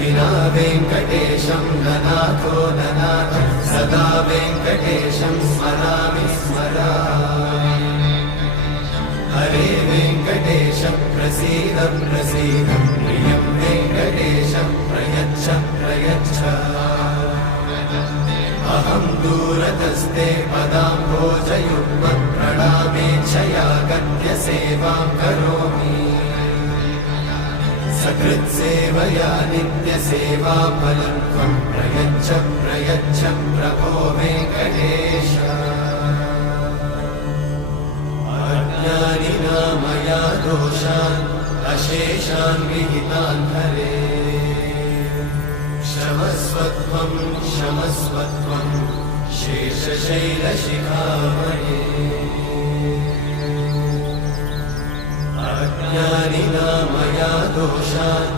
विना वेङ्कटेशं ननाथो ननाथ सदा वेङ्कटेशं स्मरामि स्मरामि हरे वेङ्कटेश प्रसीद प्रसीद प्रियं वेङ्कटेश प्रयच्छ प्रयच्छ अहं दूरतस्ते पदाम्भोजयुग्मं प्रणामेच्छया गत्य सेवां करोमि सकृत्सेवया नित्यसेवाफलं त्वं प्रयच्छ प्रयच्छ प्रभो वेङ्कटेश अज्ञानिना मया दोषान् अशेषान् विहितान् हरे क्षमस्वत्वं क्षमस्वत्वं शेषशैलशिखामणे अज्ञानिना मया दोषान्